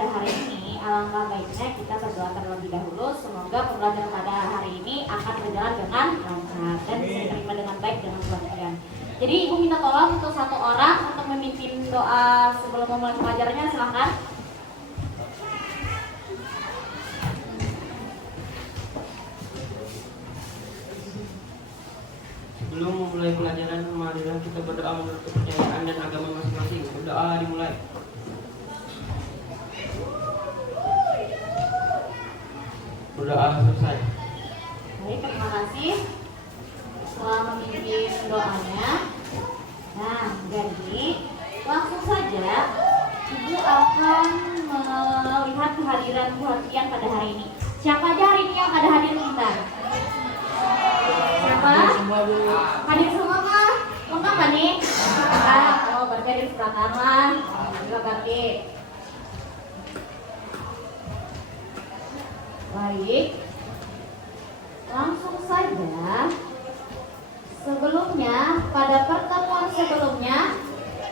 pada hari ini, alangkah baiknya kita berdoa terlebih dahulu. Semoga pembelajaran pada hari ini akan berjalan dengan lancar dan bisa diterima dengan baik dengan Tuhan kalian. Jadi ibu minta tolong untuk satu orang untuk memimpin doa sebelum memulai pelajarannya, silahkan. Sebelum memulai pelajaran, marilah kita berdoa menurut kepercayaan dan agama masing-masing. Berdoa dimulai. Berdoa selesai. Baik, terima kasih telah memimpin doanya. Nah, jadi langsung saja ibu akan melihat kehadiran Tuhan pada hari ini. Siapa aja hari ini yang ada hadir kita? Siapa? Hadir semua kah? Lengkap kan nih? Oh, berarti hadir sebelah kanan. Juga ganti. Baik. Langsung saja. Sebelumnya, pada pertemuan sebelumnya,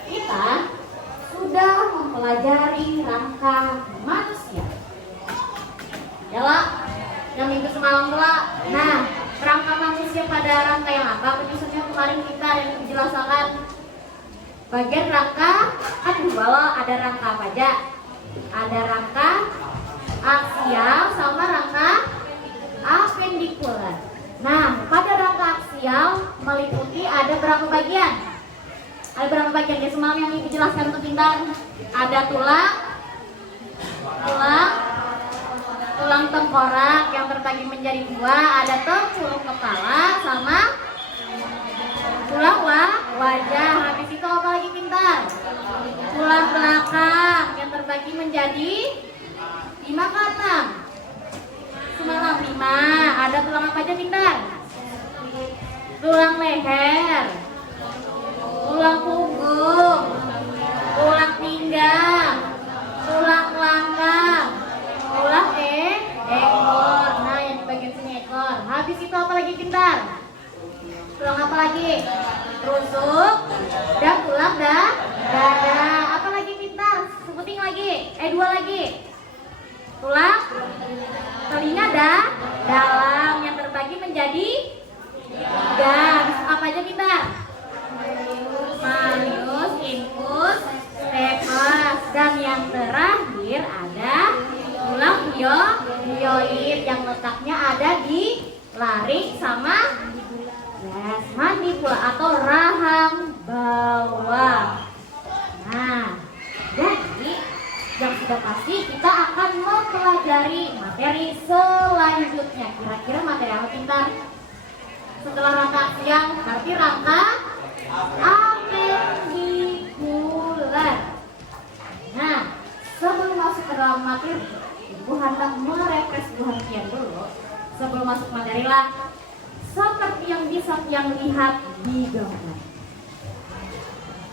kita sudah mempelajari rangka manusia. Ya lah, yang minggu semalam lah. Nah, rangka manusia pada rangka yang apa? Penyusunnya kemarin kita yang dijelaskan. Bagian rangka kan dua loh, ada rangka apa aja? Ada rangka aksial sama rangka apendikular. Nah, pada rangka aksial meliputi ada berapa bagian? Ada berapa bagian? Ya semalam yang ibu jelaskan untuk bintang. Ada tulang tengkorak yang terbagi menjadi dua, ada tempurung kepala sama tulang wajah. Habis itu apa lagi pintar? Tulang belakang yang terbagi menjadi 5 ke 6. Semalam 5. Ada tulang apa aja pintar? Tulang leher, tulang punggung, tulang pinggang, tulang langgang, tulang ekor. Nah, yang di bagian sini ekor. Habis itu apa lagi pintar? Tulang apa lagi? Rusuk dan tulang dada. Apa lagi pintar? Sebutin lagi. 2 lagi. Tulang telinga dalam yang terbagi menjadi 3. Apa aja pintar? Malleus, infus, stapes, dan yang terakhir ada tulang hyoid yang letaknya ada di laring sama mandibula atau rahang bawah. Nah, jadi yang sudah pasti kita akan mempelajari materi selanjutnya. Kira-kira materi apa pintar? Setelah rangka aksial, berarti rangka apendikular. Nah, sebelum masuk ke dalam materi, ibu hendak merefresh perhatian dulu. Sebelum masuk materi lah, seperti yang bisa yang lihat di gambar.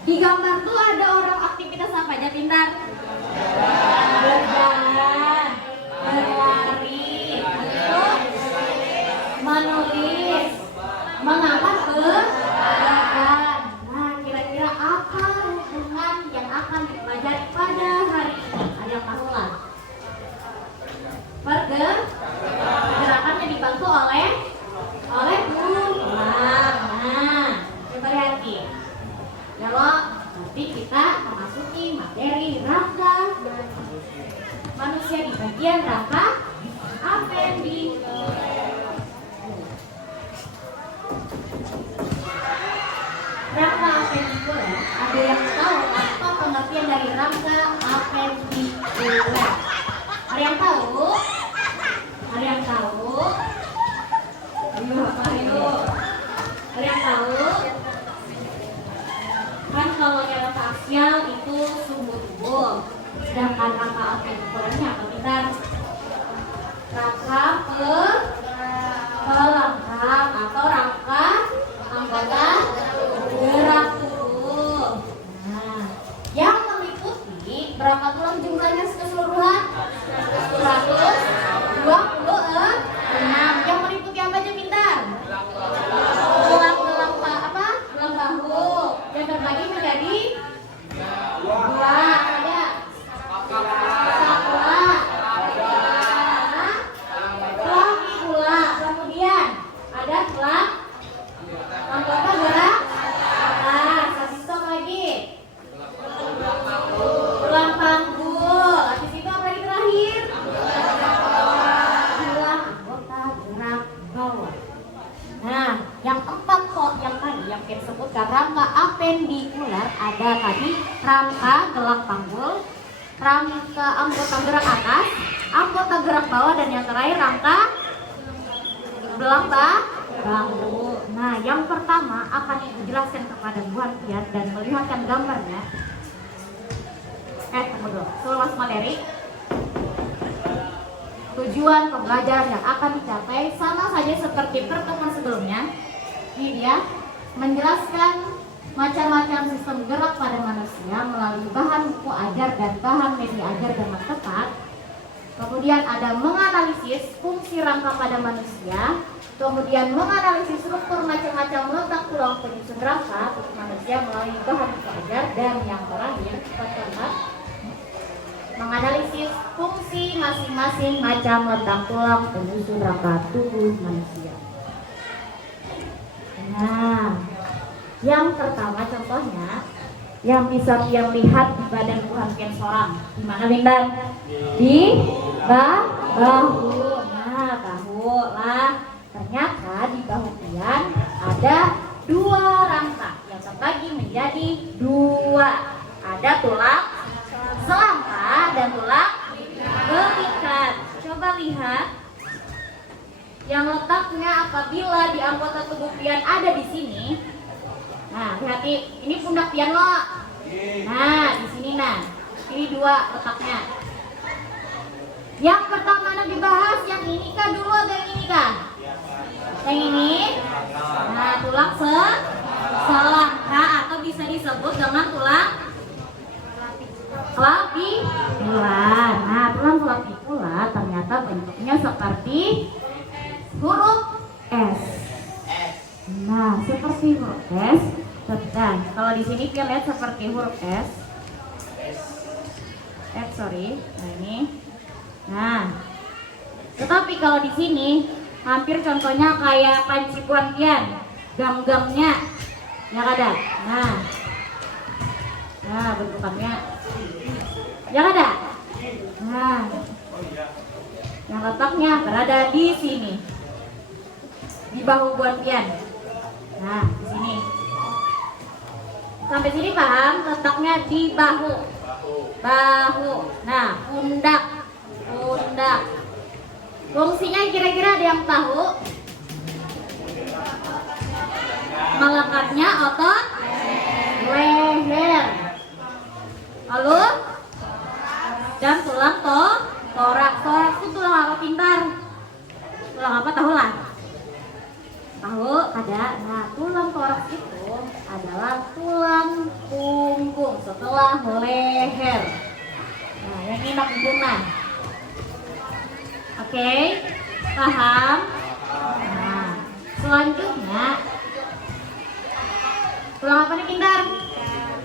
Di gambar tuh ada orang aktivitas apa aja pintar? Berjalan, berlari, menulis, mengangkat beban. Nah, kira-kira apa hubungan yang akan dipelajari pada hari ini? Ada yang tahu lah? Gerakannya dibantu oleh tulang. Nah, coba lihat nih. Kalau nanti kita memasuki materi rangka manusia di bagian rangka apendikular. Rangka apendikular, ada yang tahu apa pengertian dari rangka apendikular? Ada yang tahu? Ada yang tahu? Ayo. Ada yang tahu? Kan kalau yang rangka aksial itu sumbu tubuh, sedangkan rangka apendikularnya apa pintar? Rangka pelengkap atau rangka anggota gerak tubuh. Nah, yang meliputi berapa tulang jumlahnya keseluruhan? 126. Yang meliputi apa aja pintar? Tulang bahu yang terbagi menjadi 2. Ada 1, ada tadi rangka gerak panggul, rangka anggota gerak atas, anggota gerak bawah, dan yang terakhir rangka belang bahu. Nah, yang pertama akan Ibu jelaskan kepada Bu Hantian dan melihatkan gambarnya. Tunggu dulu. Sebelum masuk materi, tujuan pembelajaran yang akan dicapai sama saja seperti pertemuan sebelumnya. Ini dia, menjelaskan macam-macam sistem gerak pada manusia melalui bahan buku ajar dan bahan media ajar dengan tepat. Kemudian ada menganalisis fungsi rangka pada manusia, kemudian menganalisis struktur macam-macam letak tulang penyusun rangka untuk manusia melalui bahan buku ajar, dan yang terakhir pertama menganalisis fungsi masing-masing macam letak tulang penyusun rangka tubuh manusia. Nah, yang pertama contohnya yang bisa Pian lihat di badan Bu Hantian seorang. Di mana, Bintang? Di bahu. Nah, bahu lah. Ternyata di bahu Pian ada dua rangka yang terbagi menjadi dua. Ada tulang selangka dan tulang belikat. Coba lihat. Yang letaknya apabila di anggota tubuh Pian ada di sini. Nah, hati-hati, ini pundak Pian lo. Nah, di sini nah. Ini dua letaknya. Yang pertama mana dibahas, yang ini kah dulu atau yang ini kah? Yang ini. Nah, tulang selangka atau bisa disebut dengan tulang clavicula. Nah, tulang clavicula ternyata bentuknya seperti huruf S. Nah, seperti huruf S. Dan kalau di sini kita lihat seperti huruf S. Nah ini. Nah, tetapi kalau di sini hampir contohnya kayak panci Pian, gam-gamnya yang ada. Nah bentukannya yang ada. Nah, yang letaknya berada di sini, di bahu Pian. Nah, di sini. Sampai sini paham? Letaknya di bahu. Nah, pundak. Fungsinya kira-kira ada yang tahu? Melekatnya otot leher. Lalu dan tulang toraks. Toraks itu tulang apa, Pintar? Tulang apa, tahu lah? Tahu ada. Nah, tulang toraks itu adalah tulang punggung setelah leher. Nah, yang ini punggung. Oke, paham? Nah, selanjutnya tulang apa nih, Pintar?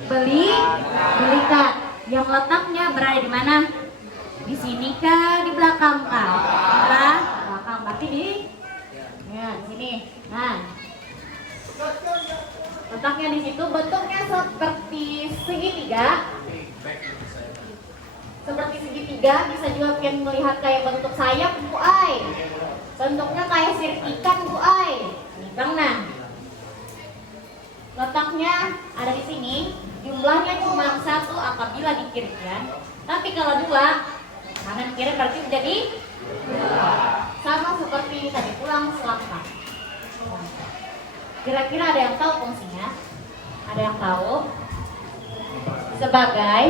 Belikat. Yang letaknya berada di mana? Di sini kah, di belakang kah? Belakang, berarti di sini. Nah, letaknya di situ, bentuknya seperti segitiga. Bisa juga Pian melihat kayak bentuk sayap, Bu Ai. Bentuknya kayak sirip ikan, Bu Ai. Nah, letaknya ada di sini. Jumlahnya cuma satu apabila di kiri ya. Tapi kalau dua, kanan kiri berarti menjadi sama seperti ini tadi, tulang selangka. Kira-kira ada yang tahu fungsinya? Ada yang tahu? Sebagai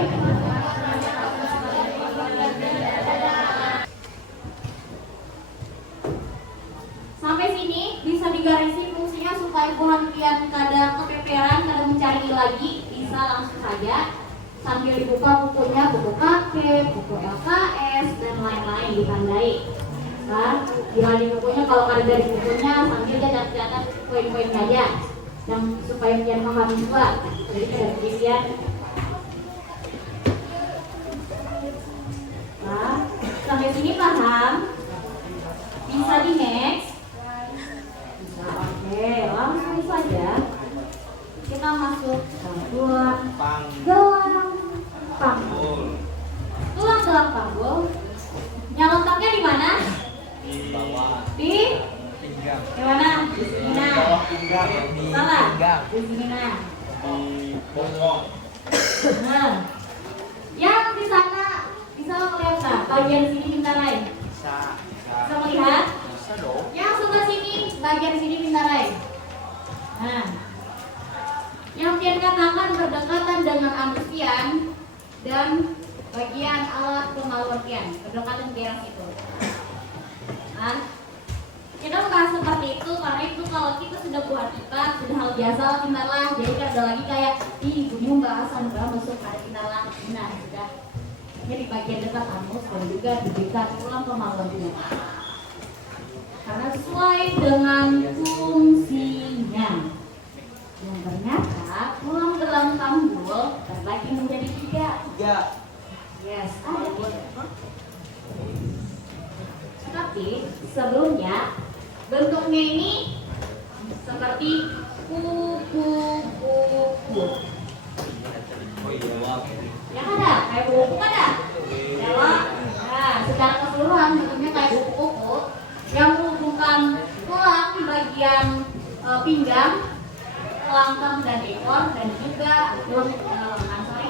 sampai sini bisa digarisi fungsinya supaya Bu Hantian kada kepeperan, kada mencari lagi, bisa langsung saja sambil dibuka bukunya, buku KK, buku LKS dan lain-lain ditandai. Nah, di bukunya kalau ada dari bukunya sambil dia catat poin-poin aja yang supaya Pian paham juga. Jadi dari Pian. Nah, sampai sini paham? Bisa di next. Oke, langsung saja kita masuk ke tulang gelang panggul. Tulang gelang panggul. Yang letaknya di mana? Di bawah. Di Pinggang. Di mana? Di sini. Nah. Bawah pinggang. Salah. Pinggang. Di sini nah. Di bokong. bagian sini Bintarain. Bisa. Bisa melihat? Bisa dong. Yang sebelah sini, bagian sini Bintarain. Nah, yang Pian katakan berdekatan dengan anu Pian dan bagian alat pemaluan Pian, berdekatan daerah itu. Nah, kita membahas seperti itu karena itu kalau kita sudah buat kita sudah hal biasa lah Pintarlah. Jadi kan ada lagi kayak ini pembahasan udah masuk pada Pintarlah. Nah, sudah. Ini di bagian dekat anus dan juga diberikan tulang pemaluan. Karena sesuai dengan fungsinya. Yang ternyata tulang gelang tanggul terbagi menjadi 3. Yes, ada 3. Tapi sebelumnya bentuknya ini seperti kupu-kupu. Ya ada, kayak kupu-kupu ada. Ya, nah, secara keseluruhan bentuknya kayak kupu-kupu yang menghubungkan tulang di bagian pinggang, kelangkang dan ekor dan juga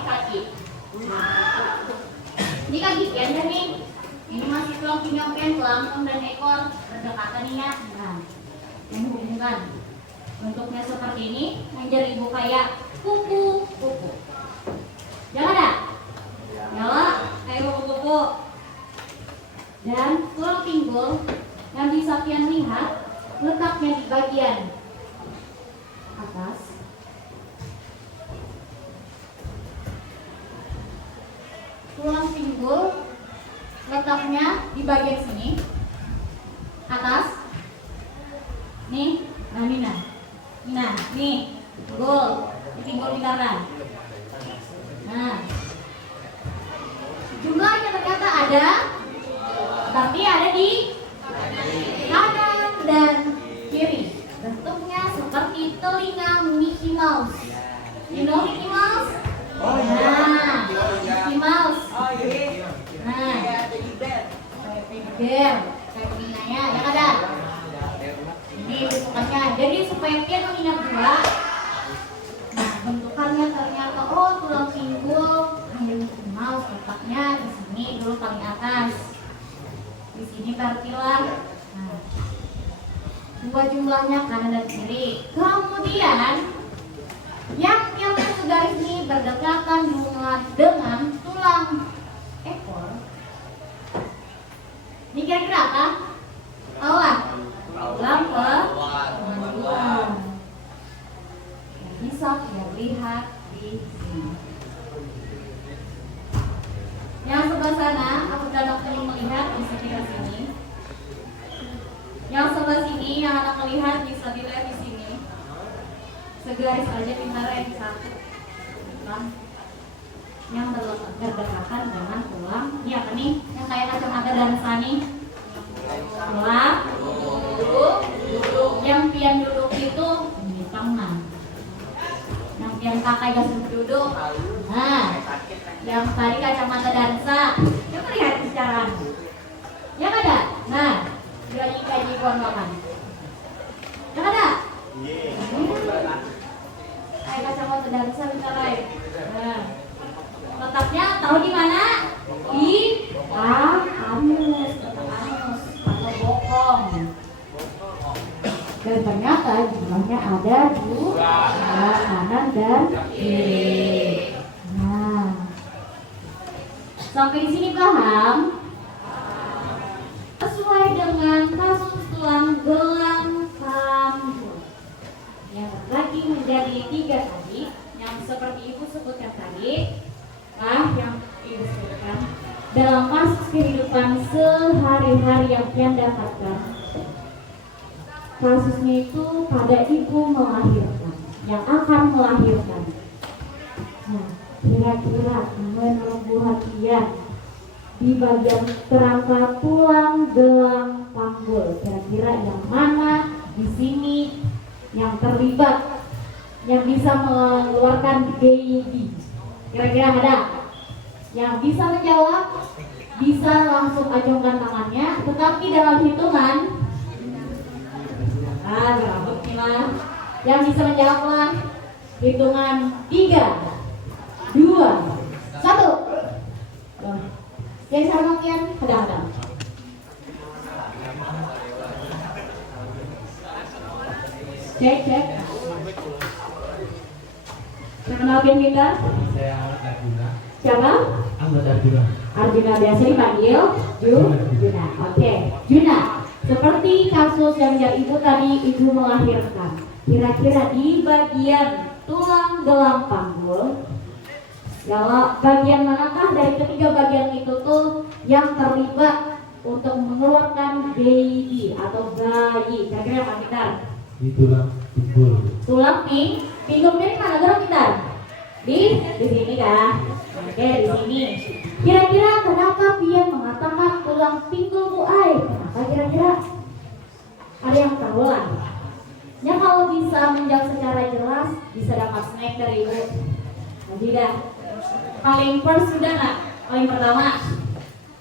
kaki. Ini kaki Pian dan nih. Ini masih tulang pinggang Pian, kelangkang dan ekor berdekatan nih ya. Nah, yang menghubungkan bentuknya seperti ini, menjadi ibu kayak kupu-kupu. Jangan ada? Nyala kayak kupu-kupu. Dan tulang pinggul yang bisa Pian lihat letaknya di bagian atas. Tulang pinggul letaknya di bagian sini atas. Nih, nah ini nah, nih, pinggul, di pinggul Pintarlah. Nah, jumlahnya ternyata ada, tapi ada di kanan dan kiri. Bentuknya seperti telinga Mickey Mouse. You know Mickey Mouse? Nah, Mickey Mouse. Nah, kayak teddy bear, kayak telinganya, ya ada. Ini bentukannya. Jadi supaya Pian mengingat juga. Nah, bentukannya ternyata tulang pinggul Mickey Mouse letaknya di sini dulu paling atas. Di sini partilah. Nah, dua jumlahnya kanan dan kiri. Kemudian yang segaris ini berdekatan dengan tulang ekor. Ini kira-kira apa? Tulang pemaluan. Bisa kita lihat di sini. Yang sebelah sana, apabila dokter melihat bisa dilihat di sini. Yang sebelah sini, yang anak melihat bisa dilihat di sini. Segaris aja Pintarlah satu. Yang berdekatan dengan tulang. Ini apa nih? Yang kayak kacamata dansa nih. Tulang, duduk. Yang Pian duduk itu di tangan. Yang Pian pakai gas duduk. Nah, yang tadi kacamata dansa. Yang melihat secara. Yang ada. Nah, kaji makan. Yang ada. Kayak kacamata dansa Pintarlah. Nah, letaknya tahu di mana? Di anus, atau bokong. Dan ternyata jumlahnya ada dua, kanan dan kiri. Nah, sampai di sini paham? Sesuai dengan kasus tulang gelang tanggul yang terbagi menjadi 3 tadi, yang seperti ibu sebutkan tadi, yang ibu sebutkan dalam kasus kehidupan sehari-hari yang Pian dapatkan. Kasusnya itu pada ibu melahirkan, yang akan melahirkan. Nah, kira-kira menurut Bu Hatian di bagian kerangka tulang gelang panggul, kira-kira yang mana di sini yang terlibat, yang bisa mengeluarkan baby? Kira-kira ada? Yang bisa menjawab, bisa langsung acungkan tangannya, tetapi dalam hitungan berapa nih? Yang bisa menjawablah hitungan 3, 2, 1. Yang sama Kian, hadang-hadang. Cek. Kenalin kita. Saya Arjuna. Siapa? Ahmad Arjuna. Arjuna, biasa dipanggil Juna. Oke, Juna. Seperti kasus yang jadi ibu tadi, ibu melahirkan. Kira-kira di bagian tulang gelang panggul, ya, bagian manakah dari ketiga bagian itu tuh yang terlibat untuk mengeluarkan baby atau bayi? Kira-kira apa kita? Di tulang pinggul. Tulang pinggul ini mana gerak kita? Di sini kan? Oke, di sini. Kira-kira kenapa Pian mengatakan tulang pinggul Bu Ai? Kenapa kira-kira? Ada yang tahu lah? Ya kalau bisa menjawab secara jelas, bisa dapat snack dari Ibu. Nanti dah. Paling first sudah nggak? Paling pertama.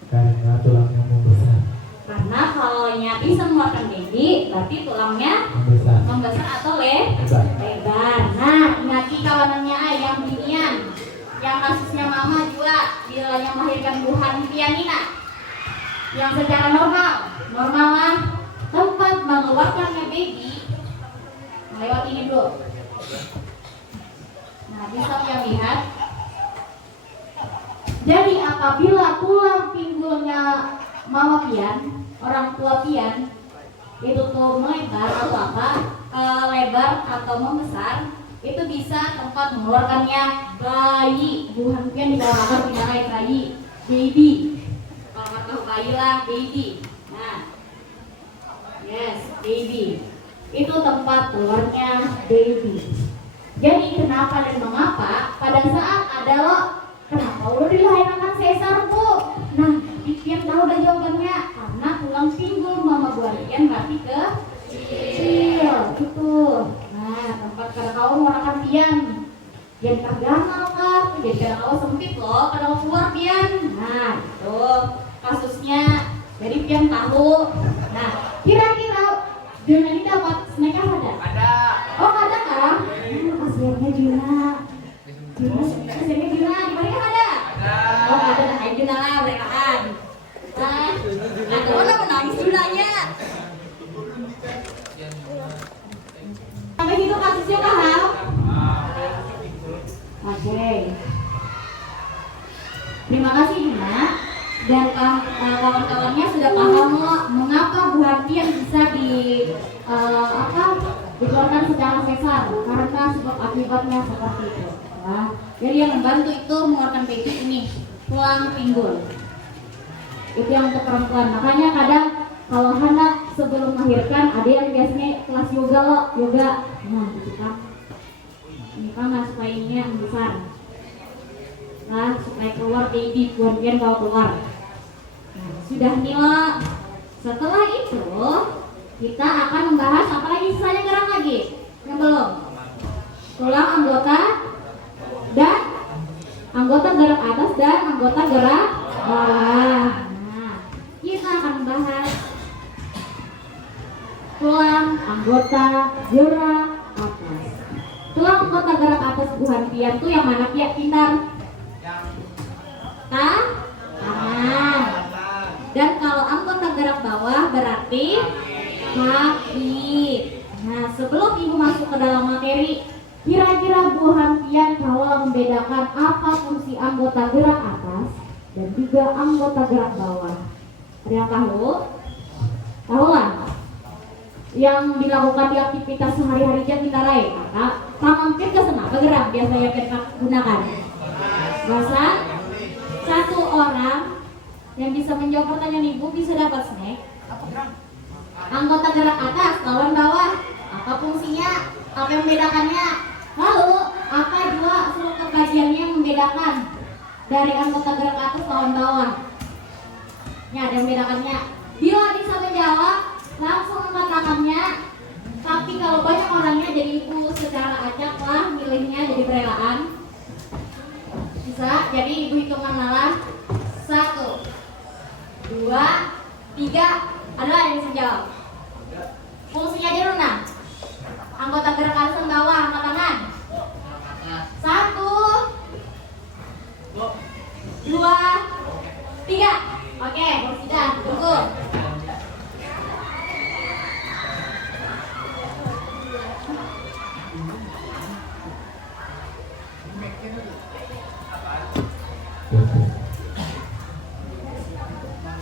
Karena tulangnya membesar. Karena kalau nya bisa mengeluarkan baby, berarti tulangnya membesar atau lebar. Nah, ingati kawanannya yang binian, yang kasusnya mama juga bilanya melahirkan buhan pianina, yang secara normal lah tempat mengeluarkannya baby melewat ini dulu. Nah, bisa yang lihat. Jadi apabila tulang pinggulnya mama Pian, orang tua Pian itu tuh melebar atau apa, lebar atau membesar, itu bisa tempat mengeluarkannya bayi. Buhan Pian di bawah akar pindahin bayi, baby. Kalau nggak tahu bayi lah, baby. Nah, yes, baby. Itu tempat keluarnya baby. Jadi kenapa dan mengapa pada saat ada lo, kenapa lo dilahirkan sesar Bu? Nah, Pian tahu dah jawabannya, karena tulang pinggul mama Pian berarti kecil gitu. Nah, tempat kada kau mengeluarkan Pian. Jadi kagak kah? Jadi kada kau sempit loh, kada kau keluar Pian. Nah, itu kasusnya. Jadi Pian tahu. Nah, kira-kira Juna ini dapat snack ada? Ada. Oh, ada kah? Kasihannya Juna. Kasihannya Juna, di mana ada? Oh, ada. Ayo Juna lah, berekaan. Nah, mana menangis Junanya? Sampai situ kasusnya paham? Oke. Terima kasih Juna. Dan kawan-kawannya sudah paham mengapa Bu Hartian bisa dikeluarkan secara sesar, karena sebab akibatnya seperti itu. Nah, jadi yang membantu itu mengeluarkan baby ini tulang pinggul. Itu yang untuk perempuan. Makanya kadang kalau anak sebelum melahirkan ada yang biasanya kelas yoga. Nah, gitu kan. Ini kan supaya ini yang besar. Nah, supaya keluar baby, kemudian kalau keluar. Nah, sudah nila. Setelah itu kita akan membahas apa lagi sisanya gerak lagi yang belum. Tulang anggota gerak atas dan anggota gerak bawah. Nah, kita akan membahas tulang anggota gerak atas. Tulang anggota gerak atas Bu Hartian tuh yang mana Pia pintar? Tangan. Dan kalau anggota gerak bawah berarti kaki. Nah, sebelum Ibu masuk ke dalam materi, kira-kira Bu Hartian kalau membedakan apa fungsi anggota gerak atas dan juga anggota gerak bawah? Ada yang tahu? Tahu lah. Yang dilakukan di aktivitas sehari-hari kita lain, maka tangan kita kenapa gerak biasanya kita gunakan? Masa satu orang yang bisa menjawab pertanyaan Ibu bisa dapat snack. Anggota gerak atas lawan bawah, apa fungsinya? Apa yang membedakannya? Lalu apa dua struktur bagiannya yang membedakan dari anggota gerak atas lawan bawah? Ini ada yang membedakannya. Bila bisa menjawab, langsung angkat tangannya. Tapi kalau banyak orangnya, jadi Ibu secara acak lah milihnya jadi berelaan. Bisa, jadi Ibu hitungan malah 1, 2, 3. Ada yang bisa jawab? Fungsinya di mana? Anggota gerak atas dan bawah, angkat tangan. 1, 2, 3. Oke, sudah, tunggu.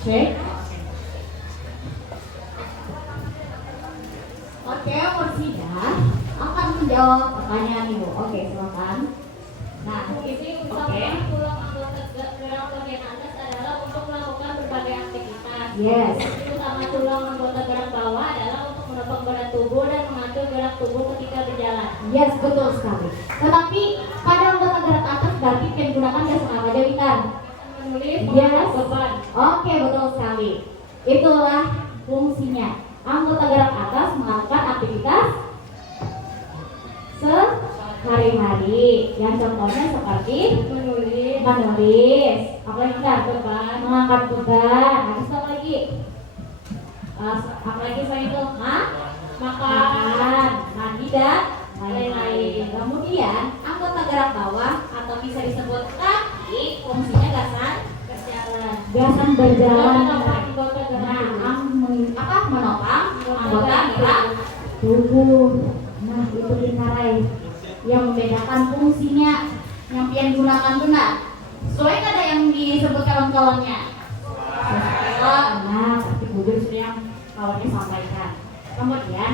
Cek. Oke, Mursida akan menjawab pertanyaan Ibu. Oke, silakan. Nah, Isi utama tulang anggota gerak bagian atas adalah untuk melakukan berbagai aktivitas. yes. Isi utama tulang anggota gerak bawah adalah untuk menopang berat tubuh dan mengatur gerak tubuh ketika berjalan. Yes, betul sekali. Tetapi pada anggota gerak atas berarti yang digunakan dasar apa aja, Witan? Menulis, Yes. mengangkat beban. Oke, betul sekali. Itulah fungsinya. Anggota gerak atas melakukan aktivitas sehari-hari. Yang contohnya seperti menulis, apalagi kan? Beban. Mengangkat beban. Habis apa lagi? Apalagi selain itu? Makan, mandi dan lain-lain. Kemudian anggota gerak bawah atau bisa disebut kaki, fungsinya gasan berjalan. Anggota gerak Menopang anggota gerak tubuh. Nah, itu dikarai yang membedakan fungsinya yang pian gunakan benar. Soalnya ada yang disebut kawan-kawannya. Nah, tapi bujur sudah yang kawannya sampaikan. Kemudian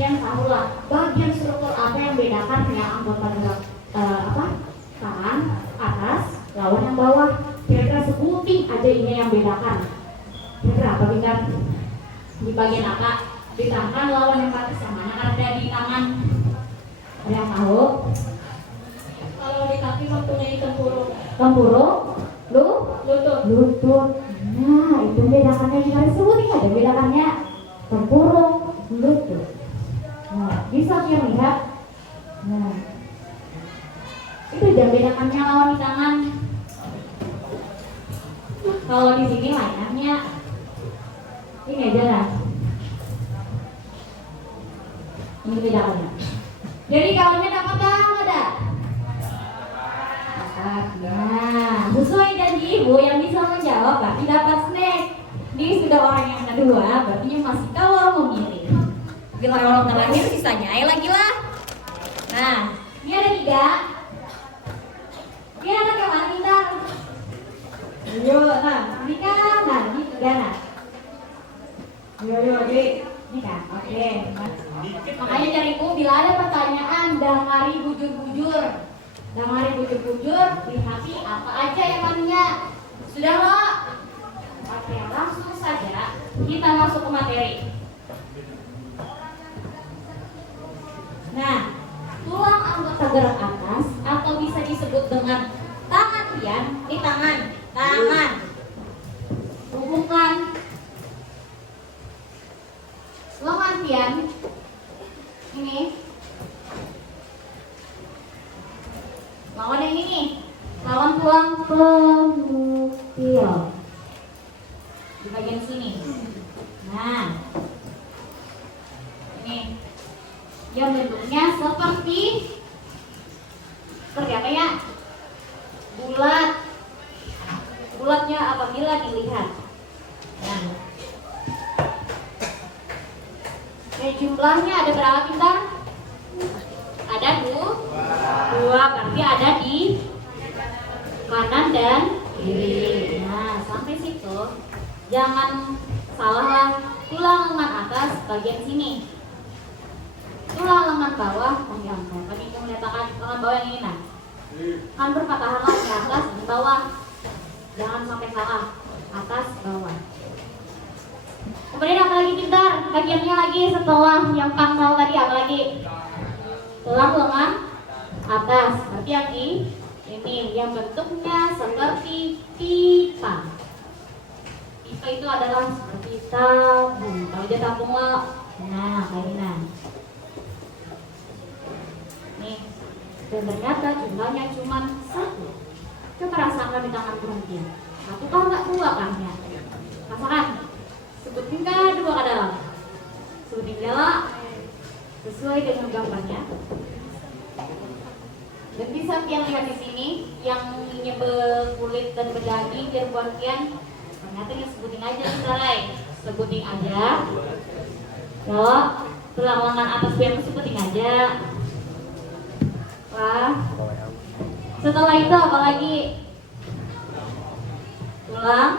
yang tahulah bagian struktur apa yang membedakan yang anggota gerak tangan atas lawan yang bawah. Kira-kira sebuting aja ini yang bedakan. Kira-kira apa Bintang? Di bagian apa? Di tangan lawan yang atas yang mana ada di tangan? Ada yang tahu? Kalau di kaki mempunyai tempurung. Tempurung, Lutut. lutut. Nah, itu bedakannya kita sebutin aja bedakannya tempurung, lutut. Nah, bisa kita lihat. Nah, itu jam bedakannya lawan di tangan. Kalau di sini lainnya ini aja lah. Ini bedakannya. Jadi kawannya dapat ada? Dapat. Nah, sesuai janji ibu yang bisa menjawab berarti dapat snack. Ini sudah orang yang kedua, berarti yang masih kawal memilih. Bila orang terakhir sisanya ayo lagi lah. Nah, ini ada 3. Ini ada kawan Bintang. Yo, nah, ini kan, nah, ini 3 nah. Yo, ini kan, oke. Makanya cariku bila ada pertanyaan, dangari bujur-bujur. Dangari bujur-bujur, lihati apa aja yang mananya. Sudah lo? Oke, langsung saja kita masuk ke materi. Nah, tulang anggota gerak atas atau bisa disebut dengan tangan pian, ini tangan. Hubungkan lengan pian ini lawan yang ini nih, lawan tulang penukil di bagian sini. Nah, ini yang bentuknya seperti apa ya? Bulatnya apabila dilihat. Nah, jumlahnya ada berapa Bintang? Ada 2, berarti ada di kanan dan kiri. Nah, sampai situ jangan salah lah. Tulang lengan atas bagian sini, tulang lengan bawah bagian kami meletakkan lengan bawah yang ini nah. Kan berpatahan lah di atas dan bawah. Jangan sampai salah, atas bawah. Kemudian apa lagi Pintar? Bagiannya lagi setelah yang pangkal tadi apa lagi? Tulang lengan atas. Berarti yang ini yang bentuknya seperti pipa. Pipa itu adalah seperti tabung. Kalau aja tabung lo, nah kayak ini. Nih, dan ternyata jumlahnya cuma 1. Coba rasakan di tangan perhatian. 1 kah nggak 2 kahnya? Rasakan. Sebutin kah 2 ke dalam? Sebutin lah sesuai dengan gambarnya. Dan bisa yang lihat di sini yang nyebel kulit dan berdaging biar buat kian ternyata yang sebutin aja nih Sarai. Sebutin aja. Kalau tulang lengan atas pian sebutin aja. Wah. Setelah itu apa lagi? Tulang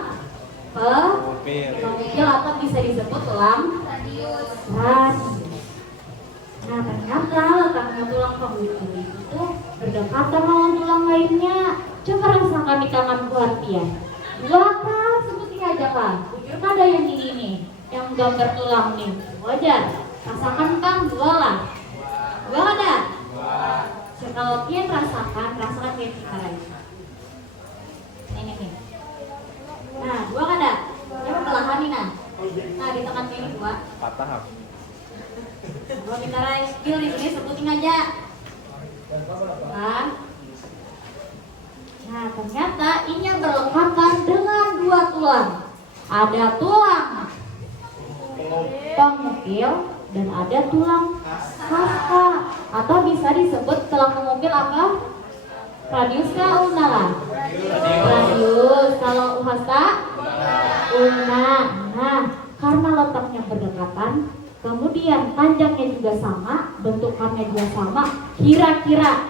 pemukil atau bisa disebut tulang radius. Nah ternyata letaknya tulang pemukil itu berdekatan dengan tulang lainnya. Coba rasakan di tangan buat pian. Dua kah? Sebutin aja kah? Jujur ada yang ini nih, yang gambar tulang nih. Wajar. Rasakan kan dua lah. Dua ada? Kalau pian rasakan pian kita lagi. Ini nih. Nah, dua kan ada? Coba belahan nih nah. Nah, di tangan ini dua. Patah. Kalau kita raih skill di sini sebutin aja. Nah, ternyata ini berlengkapan dengan dua tulang. Ada tulang pemukil dan ada tulang hasta atau bisa disebut tulang pemukil apa? Radius kah ulna? Radius. Kalau hasta ulna. Nah, karena letaknya berdekatan, kemudian panjangnya juga sama, bentukannya juga sama, kira-kira.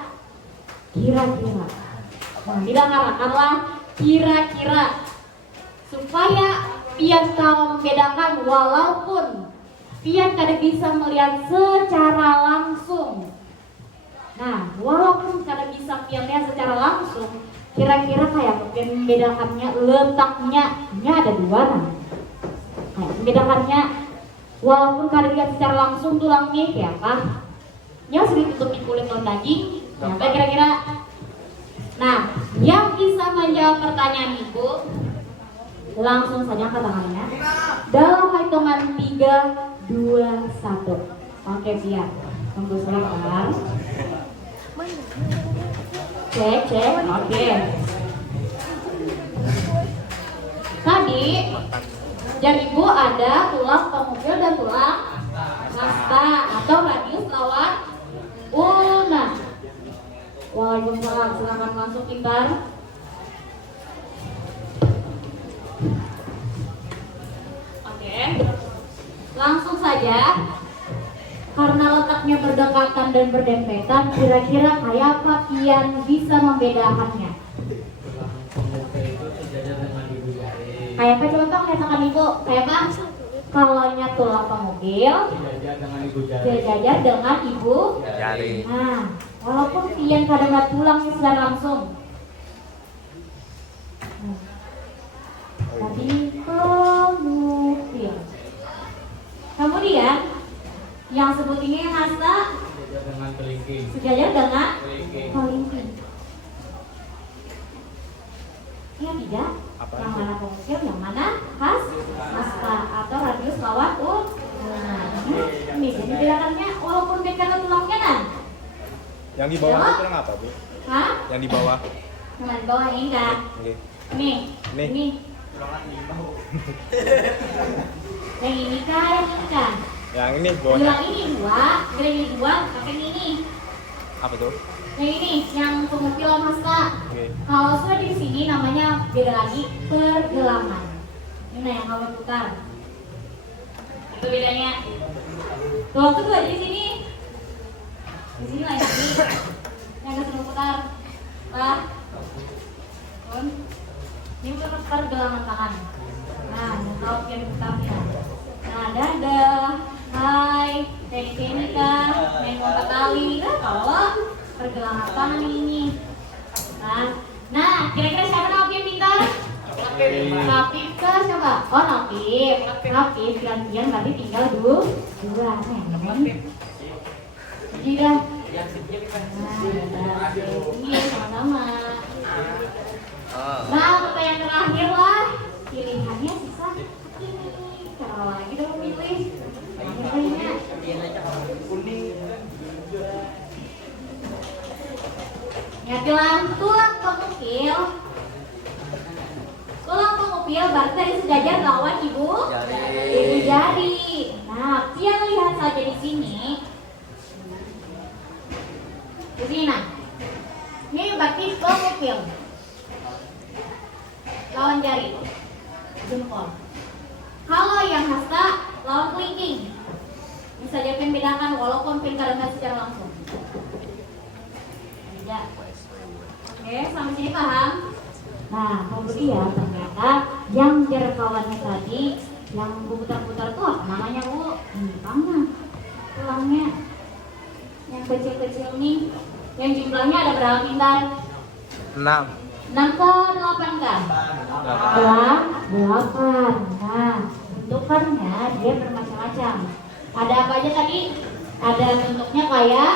Nah, didengarkanlah kira-kira supaya pian kamu membedakan walaupun pian kada bisa melihat secara langsung. Nah, walaupun kada bisa pian lihat secara langsung, kira-kira kayak pian membedakannya letaknya ini ada dua nah. Kayak membedakannya walaupun kada lihat secara langsung tulangnya kayak apa? Nya sudah ditutupi kulit non daging. Sampai kira-kira. Nah, yang bisa menjawab pertanyaan itu langsung saja ke tangannya dalam hitungan 3, 2, 1. Oke, siap. Tunggu sebentar. Cek. Oke. Tadi jadi ibu ada tulang pemukil dan tulang hasta atau radius lawan ulna. Waalaikumsalam, silakan masuk Pintar. Oke, langsung saja. Karena letaknya berdekatan dan berdempetan, kira-kira kayak apa pian bisa membedakannya? Kayak apa coba bang, katakan ibu. Kayak apa? Kalau tulang pemukil, sejajar dengan ibu Jari. Nah, walaupun pian kada nggak tulangnya secara langsung. Tadi pemukil. Kemudian yang sebut ini yang hasta sejajar dengan kelingking. Yang tidak, yang mana pemukil, yang mana hasta atau radius lawan ulna. Ini jadi bedakannya walaupun beda tulangnya kan. Yang di bawah itu apa, Bu? Hah? Yang di bawah. Yang di bawah ini kan? Oke. Nih. Ini. Yang ini kan, yang ini kan? Yang ini bawahnya. Bilang ini dua, pakai ini. Apa tuh? Yang ini, yang pemukilan hasta. Oke. Kalau sudah di sini namanya beda lagi pergelangan. Ini yang kamu putar. Itu bedanya. Tuh dua di sini. Di sini lah yang ini. Yang kesuruh putar. Ini pergelangan tangan. Nah, kalau yang putarnya. Nah, dadah. Hai, teknika, main otak kali. Kalau pergelangan tangan ini. Nah, kira-kira siapa yang pintar? Napif kah siapa? Oh, Napif, gantian berarti tinggal dua. Jika. Ini sama-sama. Nah, yang terakhir lah. Pilihannya sisa ini. Cara lagi dong pilih. Akhirnya. Nyatilah tulang pemukil. Tulang pemukil berarti dari sejajar lawan ibu jari. Nah, pian lihat saja di sini. Di sini nah. Ini berarti pemukil. Lawan jari. jempol. Kalau yang hasta lawan kelingking. Bisa jadi membedakan walaupun pilkada secara langsung. Ya. Oke, sampai sini paham? Nah, kemudian ternyata yang jerkawannya tadi, yang putar-putar tuh apa namanya Bu? Ini tangan, tulangnya. Yang kecil-kecil nih, yang jumlahnya ada berapa pintar? 6. 6 ke 8 kan? 8. Nah, bentukannya dia bermacam-macam. Ada apa aja tadi? Ada bentuknya kayak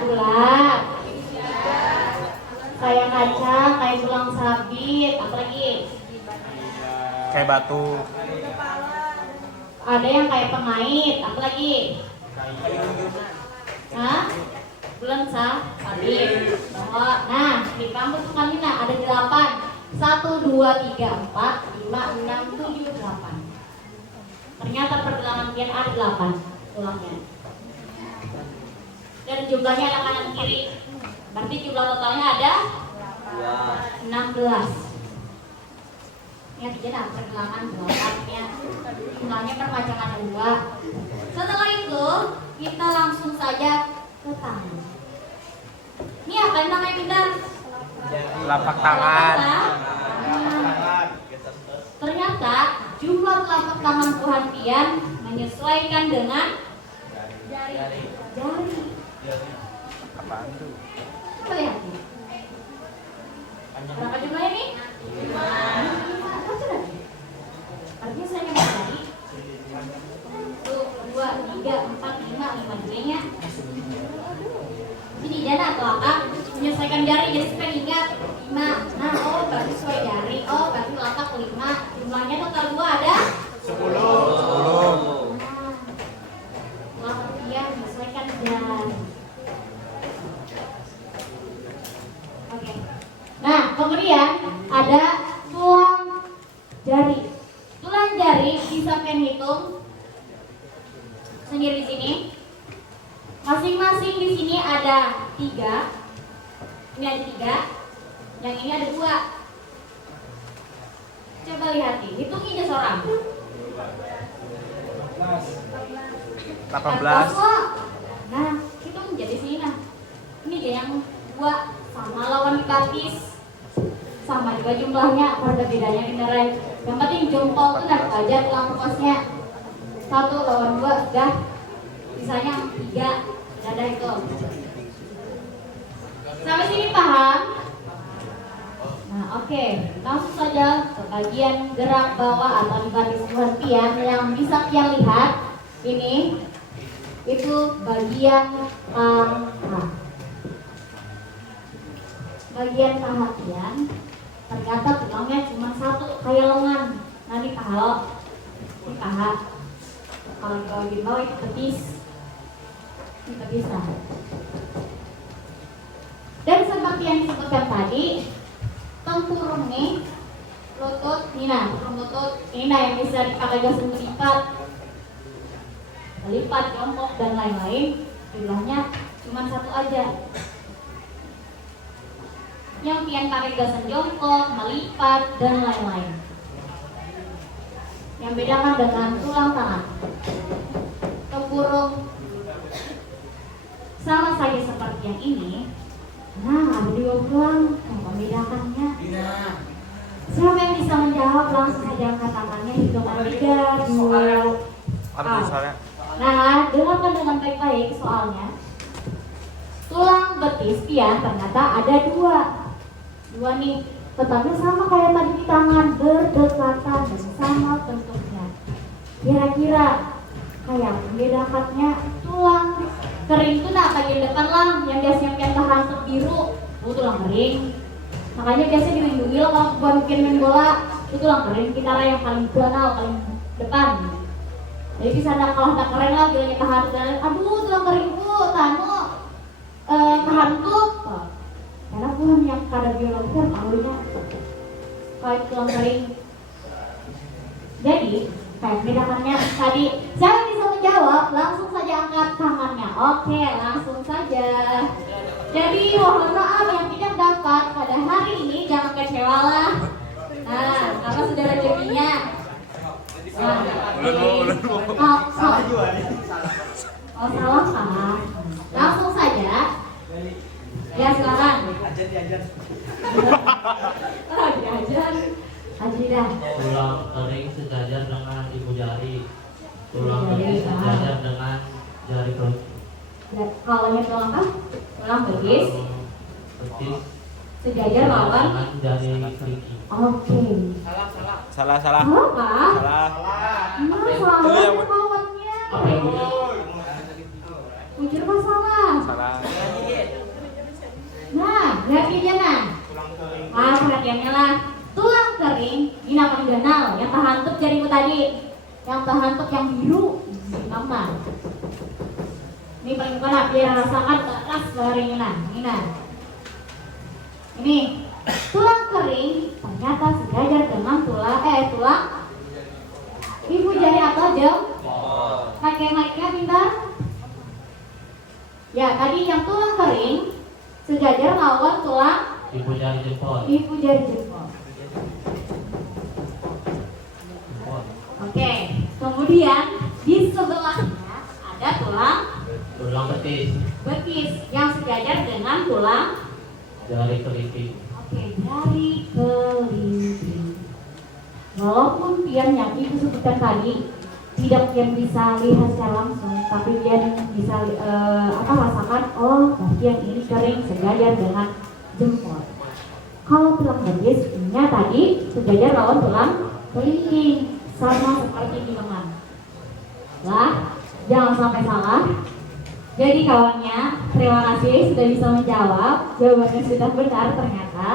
bulat, kayak kaca, kayak tulang sabit, apa lagi? Kayak batu. Ada yang kayak pengait, apa lagi? Hah? Bulan sabit. Nah, di kampus Kamina ada 8. 1, 2, 3, 4, 5, 6, 7, 8. Ternyata pergelangan pian ada 8 tulangnya. Dan jumlahnya ada kanan kiri. Berarti jumlah totalnya ada 16. Ya, tidak pergelangan 8-nya. Jumlahnya permacam-macam 2. Setelah itu, kita langsung saja ke tangan. Ini apa yang namanya pintar? Telapak tangan. Ternyata jumlah telapak tangan Tuhan Pian menyesuaikan dengan jari. Apaan tuh? Coba lihat nih. Berapa jumlahnya nih? 5. Apa sudah? Artinya saya nyampe tadi 1, 2, 3, 4, 5 jarinya. Ini jana atau apa? Menyesuaikan jari, jadi supaya ingat 5. Nah, oh berarti sesuai jari. Oh berarti telapak 5. Jumlahnya total 2 ada 10. Telapak Pian menyesuaikan jari. Oke. Nah, kemudian ada tulang jari. Tulang jari bisa Pian hitung sendiri di sini. Masing-masing di sini ada 3. Ini ada 3. Yang ini ada 2. Coba lihat nih, hitungin aja seorang. 18. Nah, hitung jadi sini nah. Ini aja yang 2 sama lawan dibaptis. Sama juga jumlahnya, ada bedanya beneran. Yang penting jempol itu dapat aja tulang kosnya. 1 lawan 2 udah. Sisanya 3. Ada itu. Sampai sini paham? Nah, oke. Langsung saja ke bagian gerak bawah atau di baris Tuhan Pian yang bisa Pian lihat. Ini itu bagian paha. Bagian paha Pian ternyata tulangnya cuma 1 kayak lengan. Nah, ini paha. Ini paha. Kalau di bawah itu betis. Kita bisa. Dan seperti yang disebutkan tadi, tempurung nih, lutut, ini nah, lutut, ini nah yang bisa dipakai gas untuk lipat, jongkok dan lain-lain, jumlahnya cuma 1 aja. Yang Pian pakai gasan jongkok, melipat dan lain-lain. Yang bedakan dengan tulang tangan, tempurung. Sama saja seperti yang ini. Nah, ada 2 tulang. Yang membedakannya. Siapa yang bisa menjawab? Langsung saja angkat tangannya. Hitungan 3, 2. Apa tuh soalnya? Nah, dengarkan dengan baik-baik soalnya. Tulang betis Pian ternyata ada 2 nih. Tetapi sama kayak tadi di tangan, berdekatan dan sama bentuknya. Kira-kira kayak membedakannya tulang kering itu nah bagian depan lah yang biasanya Pian tahan biru itu tulang kering. Makanya biasanya di main duil kalau buat main bola itu tulang kering kita yang paling banal paling depan. Jadi bisa ada kalau ada keren lah bilangnya tahan dan aduh tulang keringku tanu tahan tuh. Karena Tuhan yang pada biologi kan tahunya kayak tulang kering. Jadi kayak bedakannya tadi saya bisa menjawab langsung saja angkat tangannya. Oke, langsung saja. Jadi mohon maaf yang tidak dapat pada hari ini jangan kecewa lah. Nah, apa sudah rezekinya? Nah, Ulun. oh salah kah? Langsung saja. Ya silakan. Diajar. Haji dah. Tulang kering sejajar dengan ibu jari. Tulang betis sejajar dengan jari kelingking. Ya, kalau yang tulang apa? Tulang betis Betis sejajar lawan. dengan jari kelingking. Oke. Salah. Salah kah? Salah. Nah, Itu salah yang- kawannya. Apa yang bujur? Bujur mah salah. Salah. Nah, lihat dia nah. Perhatiannya lah. Tulang kering ini apa ganal yang terhantuk jarimu tadi. Yang terhantuk yang biru. Mama. Ini paling bukan biar rasakan keras jarinya nah. Ini nah. Ini tulang kering ternyata sejajar dengan tulang ibu jari atau jempol. Pakai-pakai pintar. Ya, tadi yang tulang kering sejajar lawan tulang Ibu jari jempol. ibu jari jempol. Oke, kemudian di sebelahnya ada Tulang betis betis yang sejajar dengan tulang. jari kelingking. Oke, jari kelingking. Walaupun pian yang ibu sebutkan tadi tidak pian bisa lihat secara langsung, tapi pian bisa rasakan, oh kaki yang ini kering sejajar dengan jempol. Kalau tulang betisnya tadi sejajar lawan tulang kelingking, sama seperti di teman. Lah, jangan sampai salah. Jadi kawannya, terima kasih sudah bisa menjawab. Jawabannya sudah benar ternyata.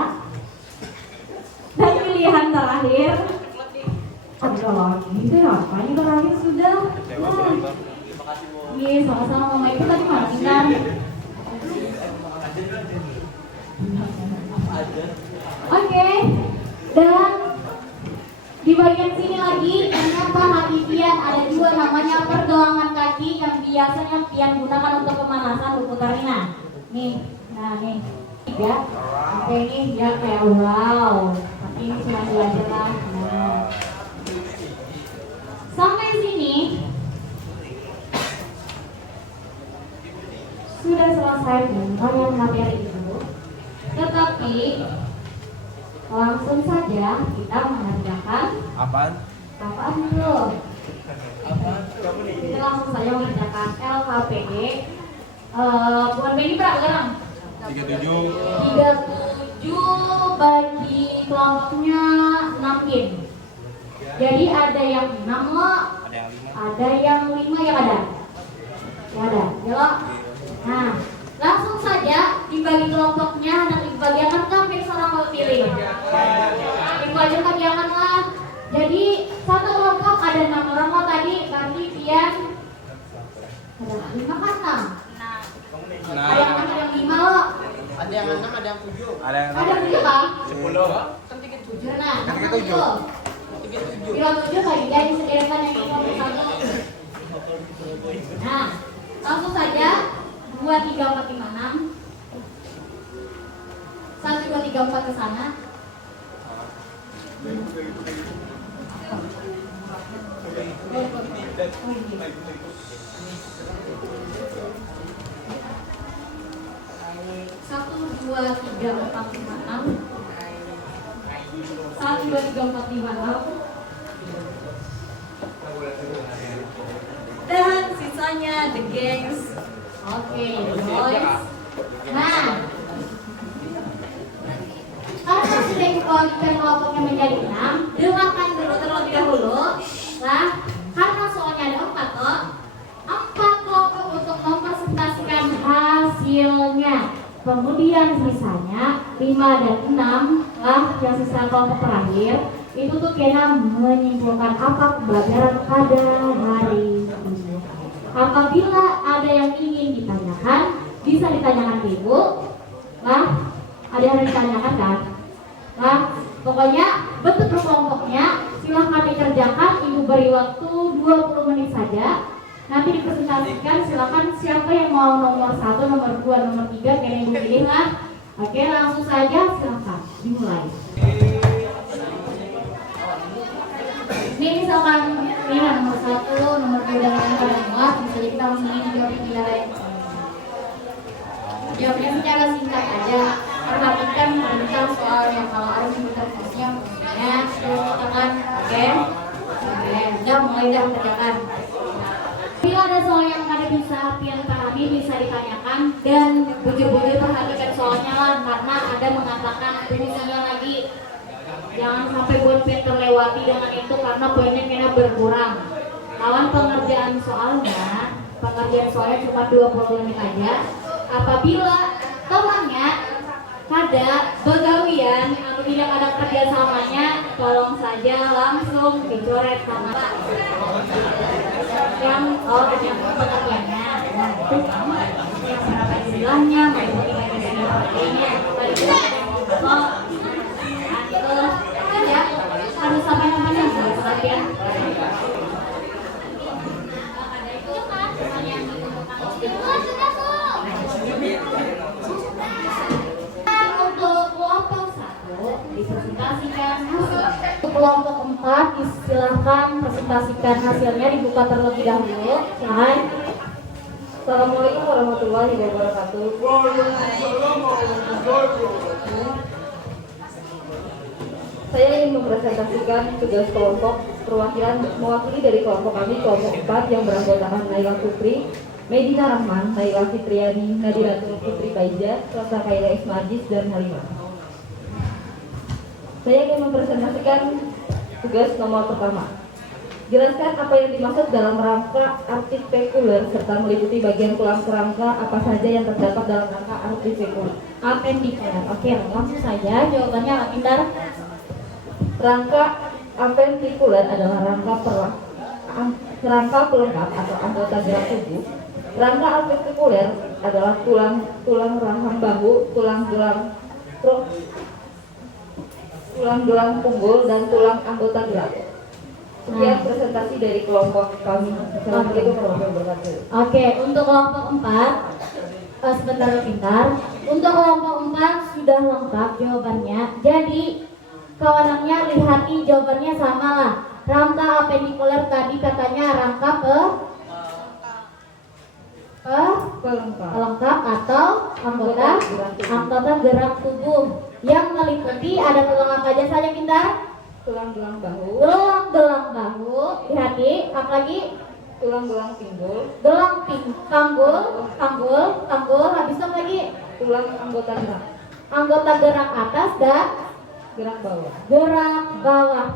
Dan pilihan terakhir, aduh, gitu ya, apanya terakhir sudah. Iya, sama-sama mama itu tadi mana tinggal. Oke, dan di bagian sini lagi ternyata hati pian ada dua namanya pergelangan kaki yang biasanya pian gunakan untuk pemanasan berputar ini. Nih, nah nih, tiga. Oke ini ya kayak wow, tapi ini cuma dua aja lah. Nah, sampai sini sudah selesai dengan materi itu. Tetapi langsung saja kita mengerjakan Apaan? dulu. Kita langsung saja mengerjakan LKPD. Bukan BI berapa sekarang? 37 bagi kelompoknya 6 pin. Jadi ada yang 6 lo, ada yang 5 yang ada. Ya ada, ya lo. Nah, langsung saja dibagi kelompoknya dan dibagikan kami seorang mau pilih. Dibagikan janganlah. Jadi satu kelompok ada 6 orang lo tadi, berarti pian ada 5 kan 6. Ada yang 6, ada yang 5 lo. Ada yang 6, ada yang 7. Ada yang Ada 7 kan? 10. Kan 3 7 nah. Kan kita 7. 7. Bila 7 bagi jadi sederetan yang ini kelompok 1. Nah, langsung saja 2, 3, 4, 5, 6 1, 2, 3, 4 ke sana. Satu, dua, tiga, empat, lima, enam. 1, 2, 3, 4, 5, 6. Dan sisanya the gangs. Oke, boys. Nah, karena sudah dibagikan kelompoknya menjadi 6, dengarkan dulu terlebih dahulu. Nah, karena soalnya ada 4 loh, 4 kelompok untuk mempresentasikan hasilnya. Kemudian sisanya 5 dan 6 lah yang sisa kelompok terakhir itu tuh kena menyimpulkan apa pembelajaran pada hari ini. Apabila ada yang ingin ditanyakan, bisa ditanyakan ke ibu. Nah, ada yang ditanyakan kan? Nah, pokoknya bentuk kelompoknya silahkan dikerjakan. Ibu beri waktu 20 menit saja. Nanti dipresentasikan. Silakan siapa yang mau nomor 1, nomor 2, nomor 3, kalian ibu pilih lah. Oke, langsung saja silakan dimulai. Jadi misalkan ini nomor 1, nomor 2 dan lain pada muat, bisa jadi kita langsung dijawab nilai. Jawabnya secara singkat aja. Perhatikan tentang soalnya. Kalau ada intervensinya maksudnya tekan, oke? Udah mulai dah kerjakan. Bila ada soal yang kada bisa pian pahami bisa ditanyakan dan bujur-bujur perhatikan soalnya lah karena ada mengatakan fungsinya lagi. Jangan sampai buat pian terlewati dengan itu karena poinnya kena berkurang. Kawan pengerjaan soalnya cuma 20 menit aja. Apabila temannya kada begawian atau tidak ada kerjasamanya, tolong saja langsung dicoret sama yang pengertiannya. Nah, itu sama yang berapa istilahnya, mengikuti sebagainya. Tadi kita itu ya harus sampai namanya perhatian. Untuk kelompok 1 dipresentasikan hasil. Untuk kelompok 4 disilahkan presentasikan hasilnya, dibuka terlebih dahulu. Silahkan. Assalamualaikum warahmatullahi wabarakatuh. Saya ingin mempresentasikan tugas kelompok perwakilan mewakili dari kelompok kami, kelompok 4 yang beranggotakan Naila Putri, Medina Rahman, Naila Fitriani, Nadiratul Putri Kaiza, Selasa Kaila Ismajis, dan Halimah. Saya ingin mempresentasikan tugas nomor pertama. Jelaskan apa yang dimaksud dalam rangka artisekuler serta meliputi bagian tulang kerangka apa saja yang terdapat dalam rangka artisekuler. Apendikuler. Oke, langsung saja jawabannya Kak Pintar. Rangka apendikuler adalah rangka pelengkap atau anggota gerak tubuh. Rangka artisekuler adalah tulang rahang bahu, tulang gelang punggul, dan tulang anggota gerak. Sekian presentasi dari kelompok kami. Assalamualaikum warahmatullahi wabarakatuh. Oke, untuk kelompok 4 sebentar Pintar. Untuk kelompok 4 sudah lengkap jawabannya. Jadi kawanannya lihati jawabannya sama lah. Rangka apendikuler tadi katanya rangka pelengkap atau anggota gerak tubuh yang meliputi ada tulang apa aja saja Pintar? Tulang-tulang bahu, lihati, apa lagi? tulang-tulang pinggul, panggul, habis itu lagi tulang anggota gerak atas dan gerak bawah.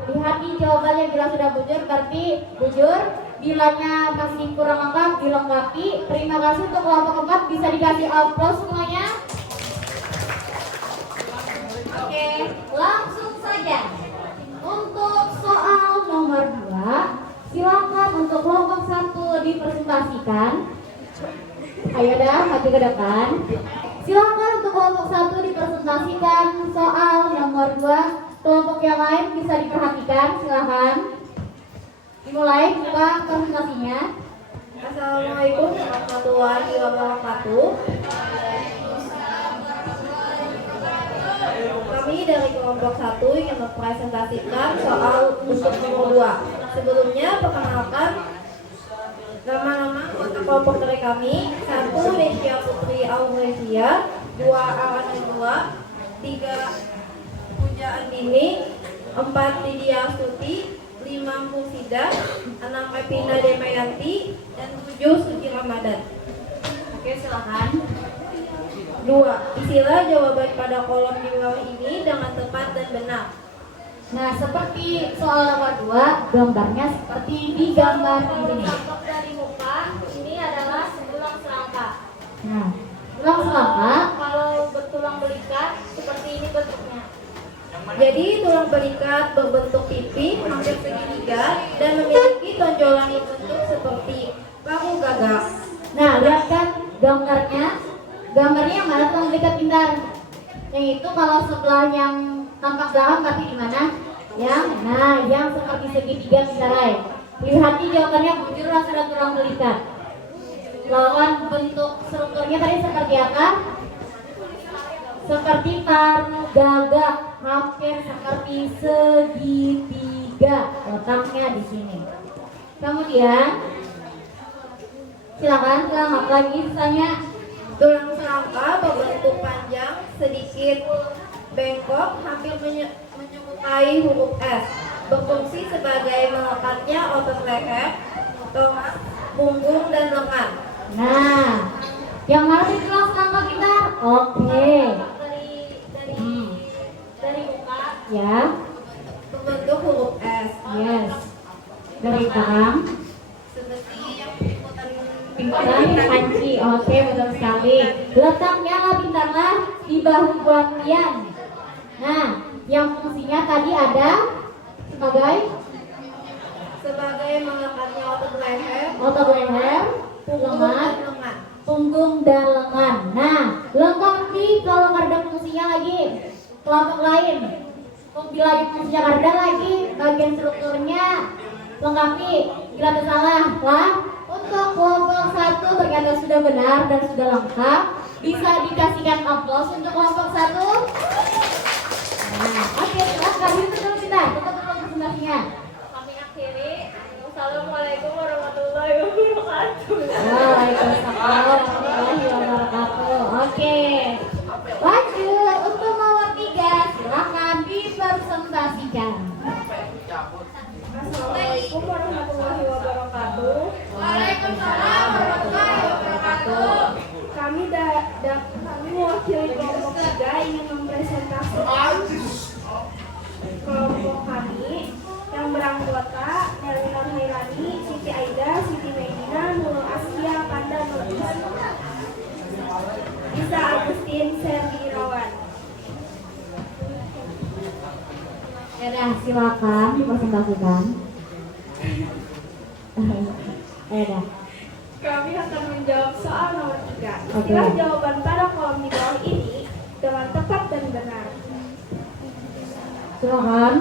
Lihati jawabannya bila sudah bujur berarti bujur. Bilanya masih kurang lengkap dilengkapi. Terima kasih untuk kelompok 4 bisa dikasih aplaus semuanya. Oke, langsung saja. Untuk soal nomor 2, silakan untuk kelompok 1 dipresentasikan. Ayo dah, maju ke depan. Silakan untuk kelompok 1 dipresentasikan soal nomor 2. Kelompok yang lain bisa diperhatikan, silakan. Dimulai buka presentasinya. Assalamualaikum warahmatullahi wabarakatuh. Kami dari kelompok 1 ingin mempresentasikan soal untuk nomor 2. Sebelumnya perkenalkan nama-nama anggota kelompok dari kami. 1 Desya Putri Aurelia, 2 Aranendua, 3 Puja Andini, 4 Lydia Astuti, 5 Mursida, 6 Epina Demayanti, dan 7 Suci Ramadan. Oke, silakan. 2. Isilah jawaban pada kolom di bawah ini dengan tepat dan benar. Nah, seperti soal nomor 2, gambarnya seperti di gambar ini. Contoh dari muka ini adalah tulang serangka. Nah, tulang serangka Kalau bertulang belikat seperti ini bentuknya. Jadi tulang belikat berbentuk pipi hampir segitiga dan memiliki tonjolan bentuk seperti paru gagak. Nah, lihat kan gambarnya. Gambarnya yang mana tulang belikat Pintar? Yang itu kalau sebelah yang tampak dalam berarti di mana? Yang seperti segitiga Pintar. Lihati jawabannya bujur lah sudah tulang belikat. Lawan bentuk strukturnya tadi seperti apa? Seperti paru gagak, hampir seperti segitiga. 3 letaknya di sini. Kemudian silakan apa lagi sisanya? Tulang selangka berbentuk panjang, sedikit bengkok, hampir menyerupai huruf S. Berfungsi sebagai melekatnya otot leher, torak, punggung, dan lengan. Nah, yang mana sih tulang selangka pintar? Oke. Dari muka Ya, berbentuk huruf S. yes. Dari tangan, Seperti yang pinggang, panci. Oke, betul sekali. Letaknya lah pintarlah di bahu buah kalian. Nah, yang fungsinya tadi ada sebagai melekatnya otot leher, otot leher, punggung, lengan, dan lengan. punggung dan lengan. Nah, lengkapi kalau ada fungsinya lagi kelompok lain. Bila ada fungsinya karda lagi bagian strukturnya lengkapi. Bila ada salah lah. Untuk kelompok 1 ternyata sudah benar dan sudah lengkap. Bisa dikasihkan aplaus untuk kelompok 1. Nah, oke, silakan dulu kita tutup presentasinya. Kami akhiri. Assalamualaikum warahmatullahi wabarakatuh. Waalaikumsalam warahmatullahi wabarakatuh. Oke, lanjut untuk nomor 3, silakan dipresentasikan. Assalamualaikum warahmatullahi wabarakatuh. Waalaikumsalam warahmatullahi wabarakatuh. Kami mewakili kelompok 3 ingin mempresentasikan kelompok kami yang beranggota Nelly Nurhairani, Siti Aida, Siti Medina, Nurul Askia, Panda Nurul Isa Agustin, Sergi Irawan. Ya, silakan dipresentasikan. Dah. Kami akan menjawab soal nomor 3. Oke. Istilah jawaban pada kolom di bawah ini dengan tepat dan benar. Silakan.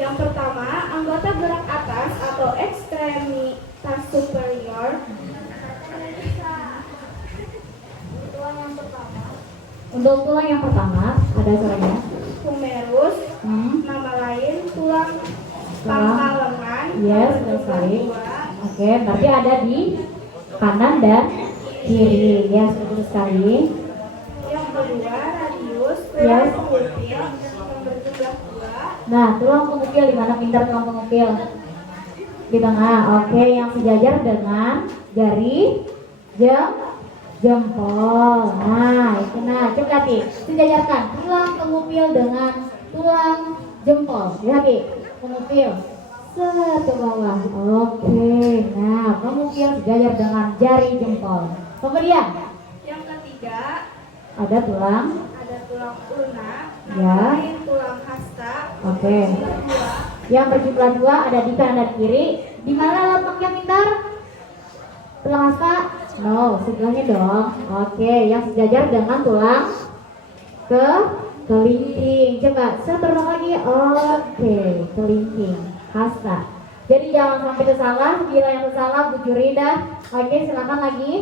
Yang pertama, anggota gerak atas atau ekstremitas superior. Tulang yang pertama, Untuk tulang yang pertama ada suaranya. humerus, nama lain tulang pangkal lengan. Yes, betul sekali. Oke, berarti ada di kanan dan kiri. Yes, betul sekali. Yang kedua, radius Yes. tulang pengupil yang berjumlah 2. Nah, tulang pengupil di mana pintar tulang pengupil? Di tengah. Oke, yang sejajar dengan jari jempol. Nah, itu coba Ti, sejajarkan tulang pengupil dengan tulang jempol. Lihat Ti, pengupil ke bawah. Oke, nah pengupil sejajar dengan jari jempol. Kemudian Yang ketiga, ada tulang. ada tulang ulna, Ya. nama lain tulang hasta. Oke. Yang berjumlah 2 ada di kanan dan kiri. Di mana letaknya pintar? Tulang hasta? No, sebelahnya dong. Oke, yang sejajar dengan tulang kelingking. Coba satu lagi. Oke, kelingking, hasta. Jadi jangan sampai tersalah. Bila yang tersalah, Bu Juri dah. Oke, silakan lagi.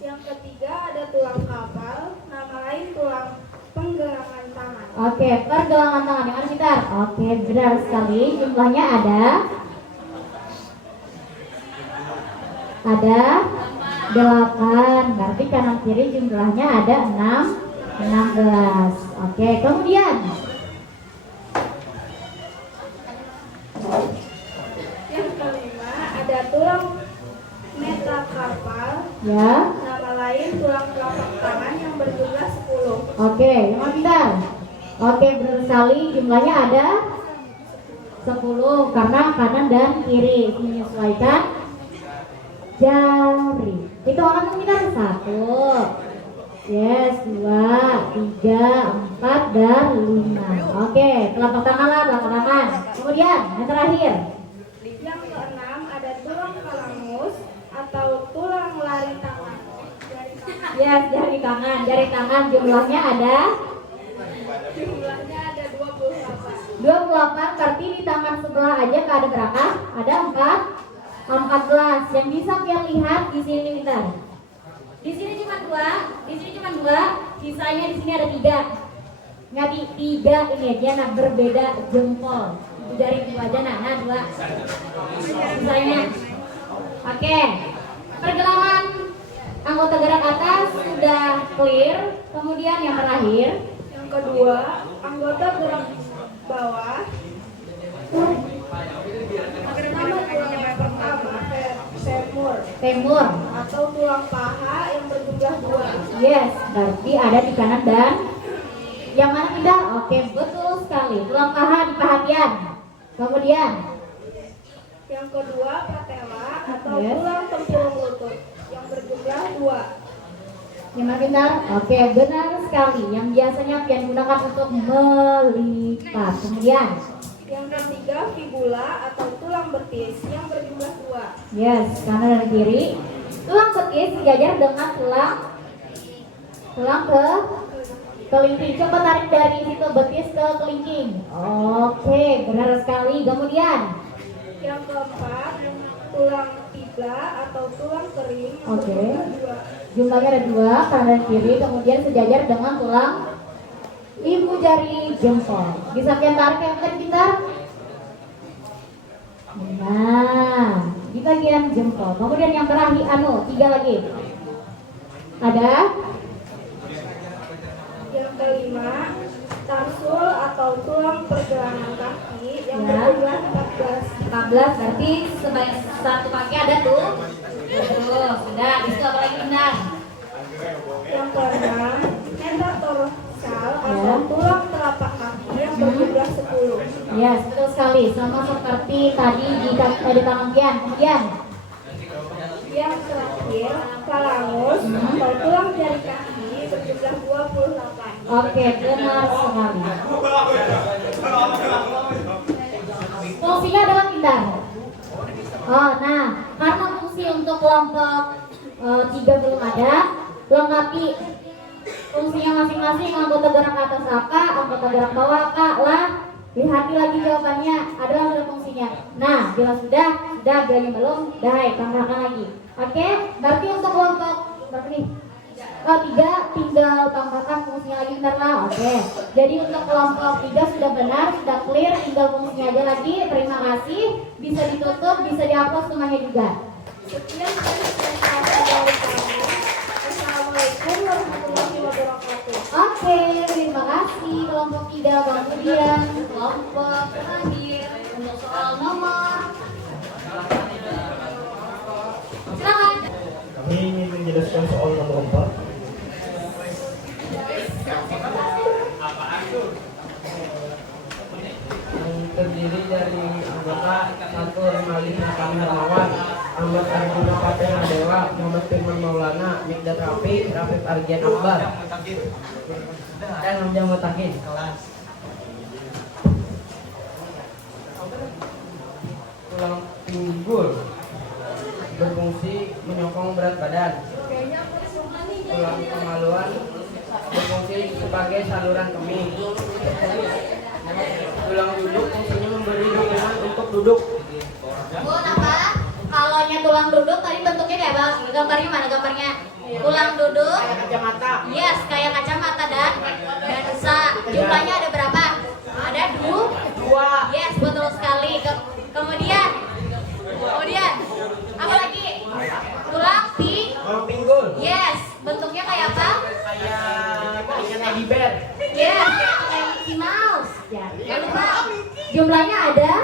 Yang ketiga ada tulang kapal, nama lain tulang penggelangan tangan. Oke, pergelangan tangan dengan pintar. Oke, benar sekali. Jumlahnya ada 8. Berarti kanan kiri jumlahnya ada 16. Oke, kemudian Yang kelima ada tulang metakarpal, ya. nama lain tulang telapak tangan yang berjumlah 10. Oke, yang pintar. Oke, benar sekali. Jumlahnya ada 10 karena kanan dan kiri menyesuaikan jari. Itu akan pintar 1. Yes, 2, 3, 4, dan 5. Oke, telapak tangan lah, telapak tangan. Kemudian yang terakhir. Yang keenam ada tulang kalamus atau tulang lari tangan. Yes, jari tangan. Jari tangan jumlahnya ada Jumlahnya ada 28. 28, berarti di tangan sebelah aja ada berapa? Ada 14. Yang bisa kalian lihat di sini bentar. Di sini cuma 2, sisanya di sini ada 3. Nggak di 3 ini aja, nah berbeda jempol. jari dua aja, nah dua. Misalnya. Oke. Pergelangan anggota gerak atas sudah clear. Kemudian yang terakhir. Yang kedua, anggota gerak bawah. Nama tulang yang pertama, femur atau tulang paha yang berjumlah 2. Yes, berarti ada di kanan dan yang mana pindah? Oke, betul sekali. Tulang paha di perhatian. Kemudian Yang kedua, patella atau Yes. tulang tempurung lutut yang berjumlah 2. yang mana pintar? Oke, benar sekali. Yang biasanya pian gunakan untuk melipat. Kemudian Yang ketiga, fibula atau tulang betis yang berjumlah 2. yes, kanan dan kiri. Tulang betis sejajar dengan tulang ke kelingking. Coba tarik dari situ betis ke kelingking. Oke, benar sekali. Kemudian Yang keempat, tulang tibia atau tulang kering yang Oke. berjumlah 2. jumlahnya ada 2, kanan dan kiri. Kemudian sejajar dengan tulang ibu jari jempol. Bisa pian tarik yang tadi pintar? Nah, di bagian jempol. Kemudian yang terakhir, 3 lagi. Ada? Yang kelima, tarsul atau tulang pergelangan kaki yang Ya. berjumlah 14. 14, berarti sebagai satu kaki ada tuh. Tuh, sudah. Itu apa lagi pintar? Yang keenam, metatarsal atau Ya. tulang telapak kaki yang berjumlah 10. Yes, betul sekali. Sama seperti tadi di tangan pian. Kemudian Yang terakhir, falangus atau tulang jari kaki berjumlah 28. oke, benar sekali. Fungsinya adalah pintar. Oh, nah, karena fungsi untuk kelompok 3 belum ada, lengkapi fungsinya masing-masing. Anggota gerak atas apa, anggota gerak bawah apa, lah. Lihat lagi jawabannya, adalah sudah fungsinya. Nah, bila sudah bilanya belum, dah, tambahkan lagi. Oke, berarti untuk kelompok berapa nih? 3, tinggal tambahkan fungsinya lagi, bentar lah. Oke, jadi untuk kelompok 3 sudah benar, sudah clear, tinggal fungsinya aja lagi. Terima kasih, bisa ditutup, bisa dihapus semuanya juga. Sekian presentasi dari kami. Assalamualaikum warahmatullahi wabarakatuh. Oke, terima kasih kelompok 3. Kemudian kelompok terakhir untuk soal nomor. Silakan. Kami ingin menjelaskan soal nomor 4. Yang terdiri dari anggota 1 Remalih Nakam Hermawan, Ahmad Arjuna Papena Dewa, Muhammad Firman Maulana, Mikdad Rafi, Rafif Argian Akbar, dan Hamzah Mutakin. Tulang pinggul berfungsi menyokong berat badan. Tulang kemaluan berfungsi sebagai saluran kemih. Tulang duduk fungsinya memberi dukungan untuk duduk. Bu, apa? Kalau tulang duduk tadi bentuknya kayak apa? Gambarnya mana gambarnya? Tulang duduk. Kacamata. Yes, kayak kacamata dan dansa. Jumlahnya ada berapa? Ada 2. Yes, betul sekali. Kemudian apa lagi? Tulang Pinggul. Yes, bentuknya kayak apa? Kayak teddy bear. Yes, kayak Mickey Mouse. Jangan lupa. Jumlahnya ada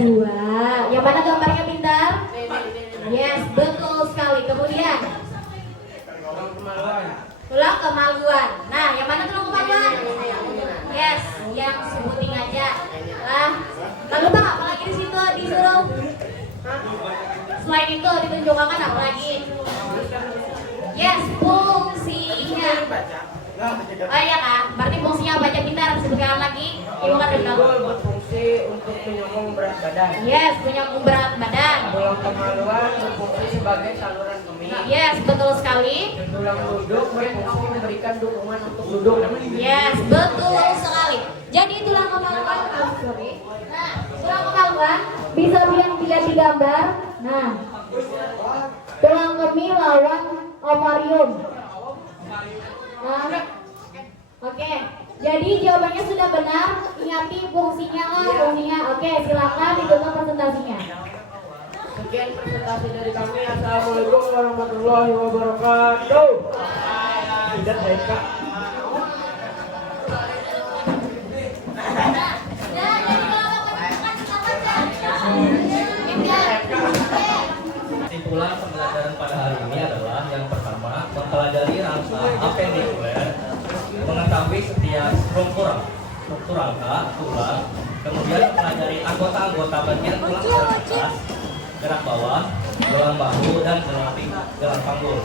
2. Yang mana gambarnya pintar? Yes, betul sekali. Kemudian Tulang kemaluan. tulang kemaluan. Nah, yang mana tulang kemaluan? Yes, yang sebuting aja. Lalu bang, apa lagi di situ disuruh? Selain itu ditunjukkan apa lagi? Yes, fungsinya. Oh iya kak, berarti fungsinya apa aja pintar? Sebutkan lagi. Ibu kan udah bilang. Pinggul berfungsi untuk menyokong berat badan. Yes, menyokong berat badan. Tulang kemaluan berfungsi sebagai saluran kemih. Yes, betul sekali. Tulang duduk berfungsi memberikan dukungan untuk duduk. Yes, betul sekali. Jadi tulang kemaluan, nah, tulang kemaluan bisa dilihat di gambar. Nah, tulang kemih lawan ovarium. Nah, oke. Jadi jawabannya sudah benar. Ingati fungsinya lah, fungsinya. Oke, silakan ditutup presentasinya. Sekian presentasi dari kami. Assalamualaikum warahmatullahi wabarakatuh. Tidak baik kak. Kesimpulan pembelajaran pada hari ini adalah yang pertama, mempelajari rangka apendikuler, mengetahui setiap struktur rangka, tulang, kemudian mempelajari anggota-anggota bagian tulang atas, gerak bawah, gelang bahu, dan gelang panggul.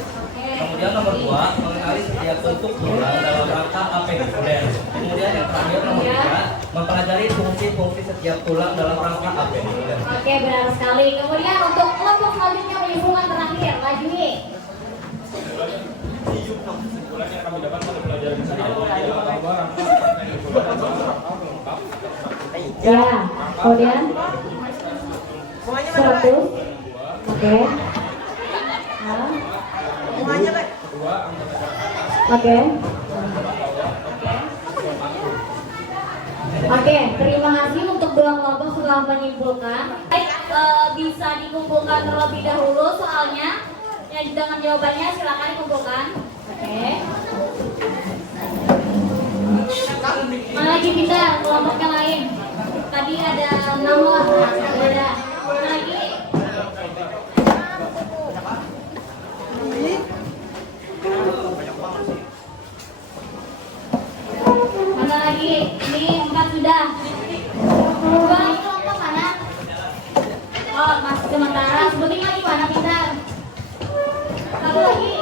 Kemudian nomor 2, mengenali setiap bentuk tulang dalam rangka apendikuler. Kemudian yang terakhir nomor 3, mempelajari fungsi-fungsi setiap tulang dalam rangka apendikuler. Oke, benar sekali. Kemudian untuk kelompok selanjutnya penyambungan terakhir, lagi. Kesimpulan yang kami dapat pada pelajaran ini adalah bahwa Ya, kemudian 100. Oke. Oke. Oke, terima kasih untuk dua kelompok setelah menyimpulkan. Baik, bisa dikumpulkan terlebih dahulu soalnya. Yang dengan jawabannya silakan dikumpulkan. Oke. Mana lagi bisa kelompoknya lain? Tadi ada nomor, ada mana lagi? Mana lagi? Ini 4 sudah. Dua lagi kelompok mana? Oh, masih sementara. Sebutin lagi mana pintar? Satu lagi.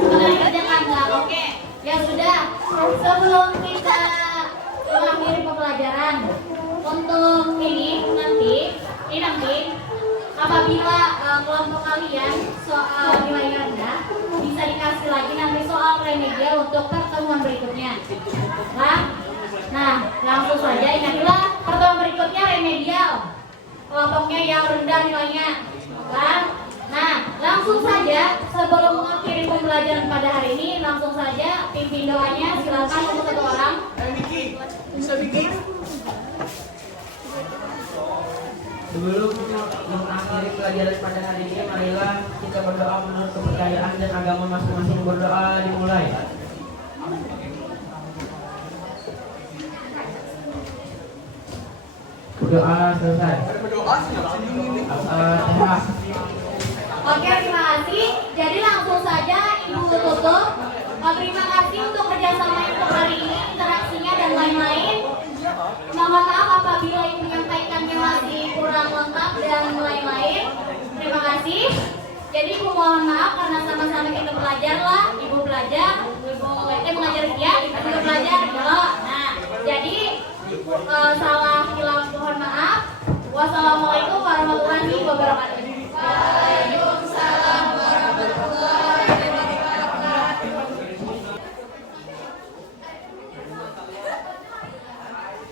Mana kerjakan nggak? Oke. Ya sudah. Sebelum kita mengakhiri pembelajaran untuk ini nanti apabila kelompok kalian soal nilai rendah bisa dikasih lagi nanti soal remedial untuk pertemuan berikutnya. Nah, langsung saja ingatlah pertemuan berikutnya remedial. Kelompoknya yang rendah nilainya. Nah, langsung saja sebelum mengakhiri pembelajaran pada hari ini, langsung saja pimpin doanya. Silakan untuk satu orang. Sebelum kita mengakhiri pelajaran pada hari ini, marilah kita berdoa menurut kepercayaan dan agama masing-masing. Berdoa dimulai. Berdoa selesai. Al-Fatihah. Oke, terima kasih. Jadi langsung saja Ibu tutup. Terima kasih untuk kerjasama untuk hari ini, interaksinya dan lain-lain. Mohon maaf apabila Ibu menyampaikannya masih kurang lengkap dan lain-lain. Terima kasih. Jadi Ibu mohon maaf karena sama-sama kita belajar lah. Ibu belajar, Ibu mengajar dia, Ibu juga belajar. Nah, jadi salah hilang mohon maaf. Wassalamualaikum warahmatullahi wabarakatuh.